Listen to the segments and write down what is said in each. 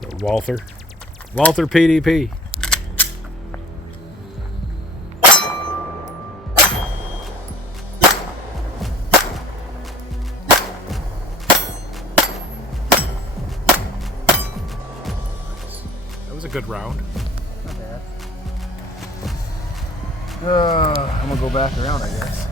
The Walther PDP. That was a good round. Not bad. I'm gonna go back around, I guess.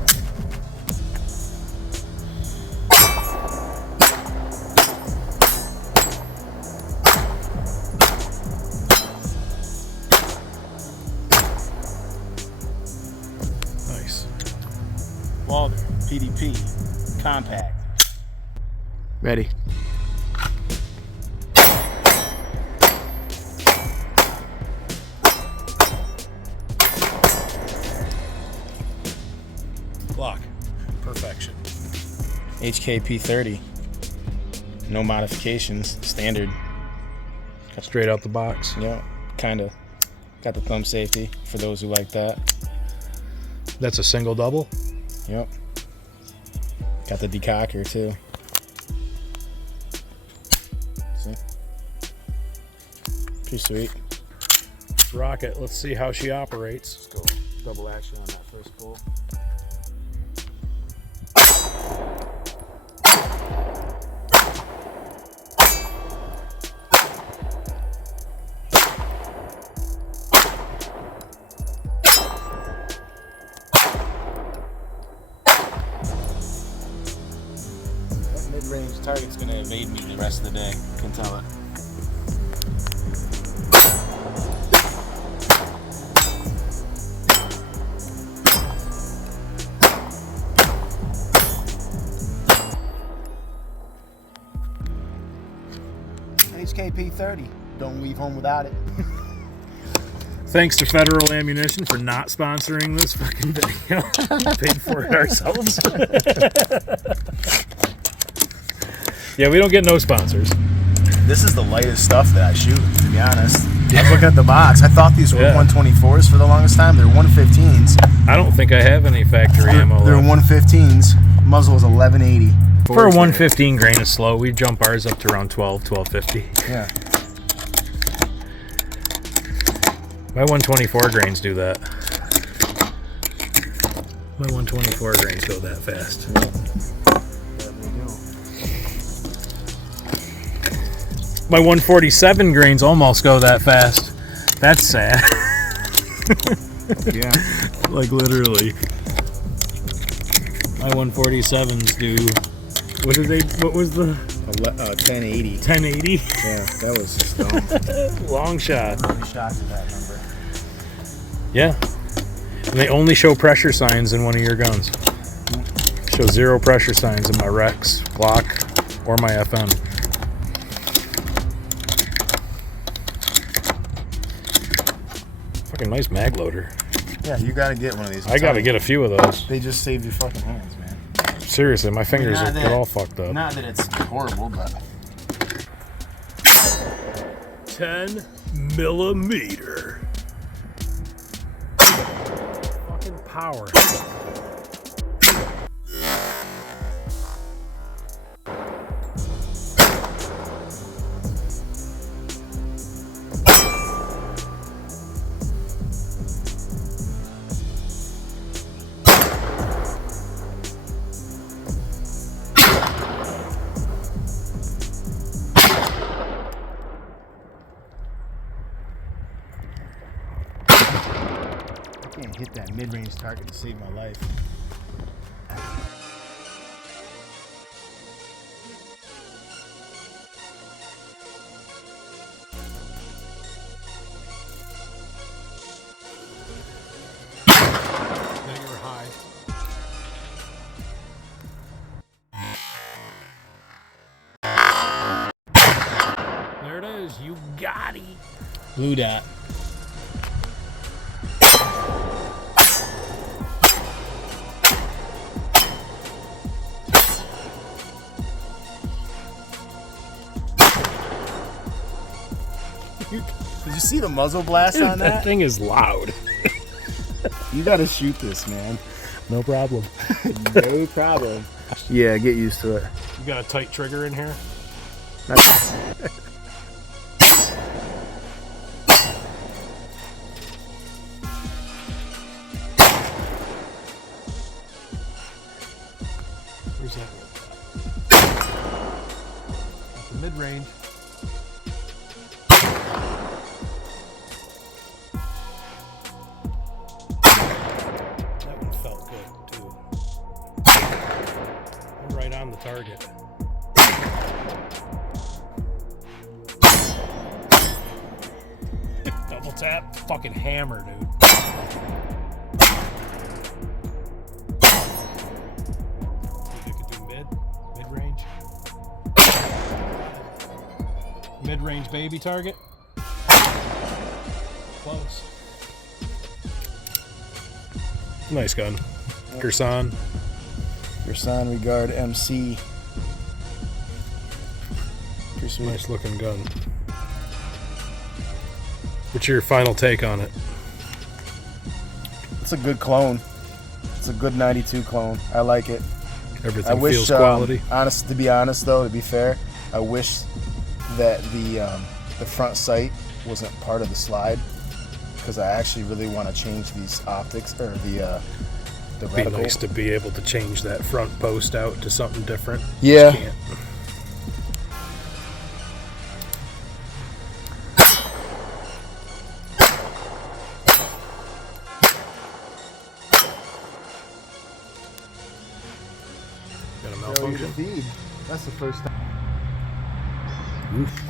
Nice. Walther, PDP, compact. Ready. Glock. Perfection. HKP 30. No modifications. Standard. Straight out the box. Yeah, kind of. Got the thumb safety for those who like that. That's a single double. Yep. Got the decocker too. See? Pretty sweet. Let's rock it. Let's see how she operates. Let's go double action on that first pull. That mid-range target's gonna evade me the rest of the day. Can tell it. HKP 30. Don't leave home without it. Thanks to Federal Ammunition for not sponsoring this fucking video. We paid for it ourselves. Yeah, we don't get no sponsors. This is the lightest stuff that I shoot, to be honest. I was looking at the box. I thought these were 124s for the longest time. They're 115s. I don't think I have any factory ammo They're left. 115s. Muzzle is 1180. For a 115 grain is slow. We jump ours up to around 1250. Yeah. My 124 grains do that. My 124 grains go that fast. My 147 grains almost go that fast. That's sad. Yeah. Like literally. My 147s do. What did they? What was the? 1080. 1080. Yeah, that was just dumb. Long shot. I'm really shocked at that number. Yeah. And they only show pressure signs in one of your guns. Show 0 pressure signs in my Rex, Glock, or my FM. Fucking nice mag loader. Yeah, you gotta get one of these. I gotta get a few of those. They just save your fucking hands, man. Seriously, my fingers Not are that- they're all fucked up. Not that it's horrible, but 10 millimeter. Fucking power. I can't hit that mid-range target to save my life. Now you're high. There it is. You got it. Blue dot. Did you see the muzzle blast on That that? thing is loud. You gotta shoot this, man. No problem. No problem. Yeah, get used to it. You got a tight trigger in here? Mid-range. That one felt good too. I'm right on the target. Double tap, fucking hammer, dude. You could do mid-range. Mid-range baby target. Close. Nice gun. Girsan. Girsan Regard MC. Pretty sweet. Nice looking gun. What's your final take on it? It's a good clone. It's a good 92 clone. I like it. Everything feels quality. To be honest though, to be fair, I wish that the front sight wasn't part of the slide, because I actually really want to change these optics, or the It'd be nice to be able to change that front post out to something different. Yeah. Just can't. Got a malfunction. Feed. That's the first time. Oof.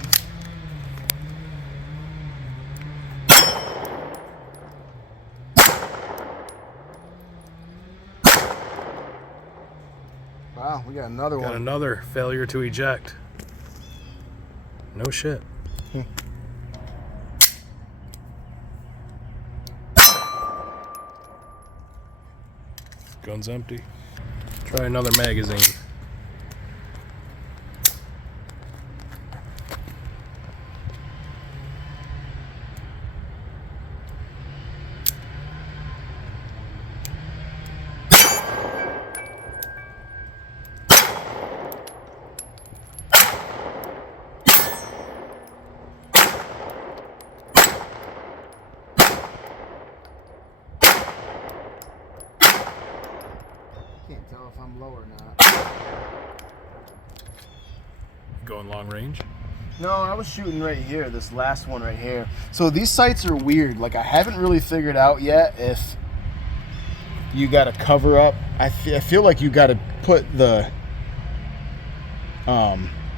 Wow, we got another one. Got another failure to eject. No shit. Gun's empty. Try another magazine. Can't tell if I'm low or not. Going long range. No, I was shooting right here, this last one right here. So these sights are weird. Like, I haven't really figured out yet if you got to cover up. I feel like you got to put the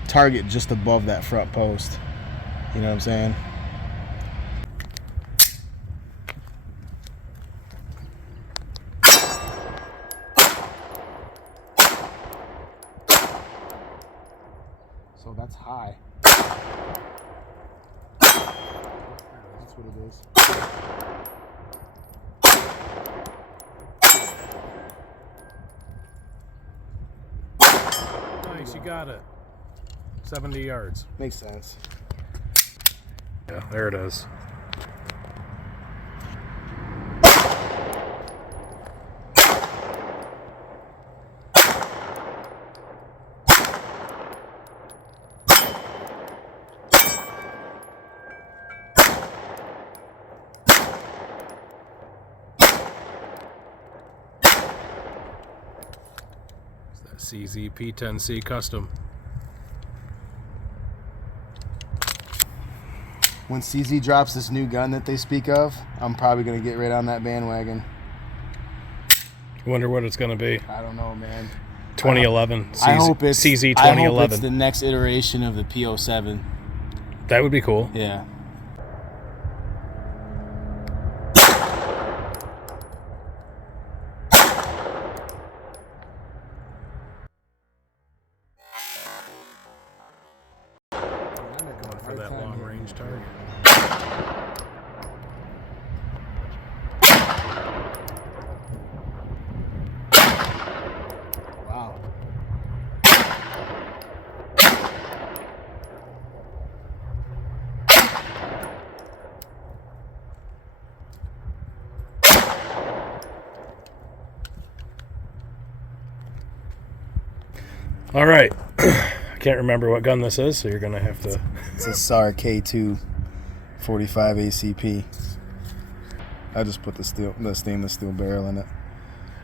target just above that front post. You know what I'm saying? So that's high. That's what it is. Nice, you got it. 70 yards. Makes sense. Yeah, there it is. CZ P10C custom. When CZ drops this new gun that they speak of, I'm probably going to get right on that bandwagon. Wonder what it's going to be. I don't know, man. 2011. I hope it's CZ 2011. I hope it's the next iteration of the P07. That would be cool. Yeah. For that long range target. Wow. All right. I can't remember what gun this is, so you're going to have to... It's a SAR K2 45 ACP. I just put the stainless steel barrel in it.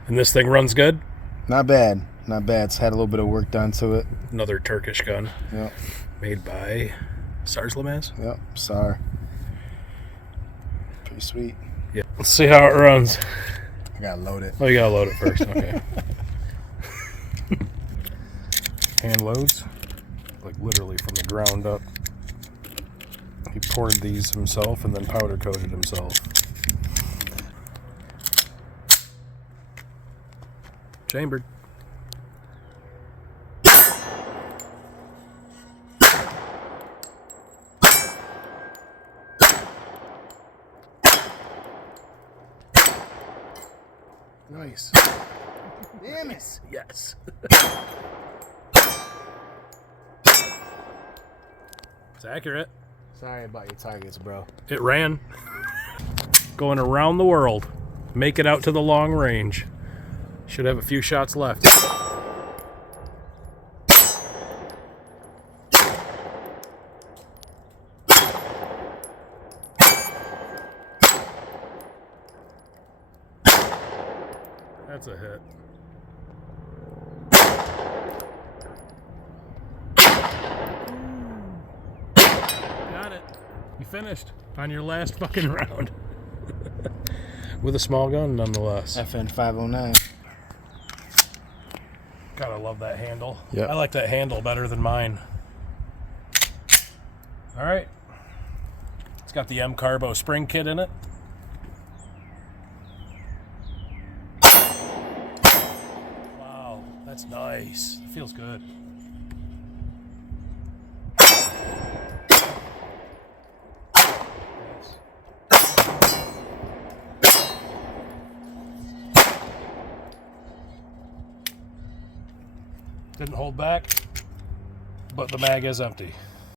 And this thing runs good? Not bad. Not bad. It's had a little bit of work done to it. Another Turkish gun. Yep. Made by Sarslamaz. Yep. Sorry. Pretty sweet. Yeah. Let's see how it runs. I gotta load it. Oh, you gotta load it first. Okay. Hand loads, like literally from the ground up. He poured these himself and then powder coated himself. Chambered. Nice. Damn it. Yes. It's accurate. Sorry about your targets, bro. It ran. Going around the world. Make it out to the long range. Should have a few shots left. That's a hit. Got it. You finished on your last fucking round. With a small gun, nonetheless. FN 509. Gotta love that handle. Yep. I like that handle better than mine. All right. It's got the M Carbo spring kit in it. Wow, that's nice. It feels good. Didn't hold back, but the mag is empty.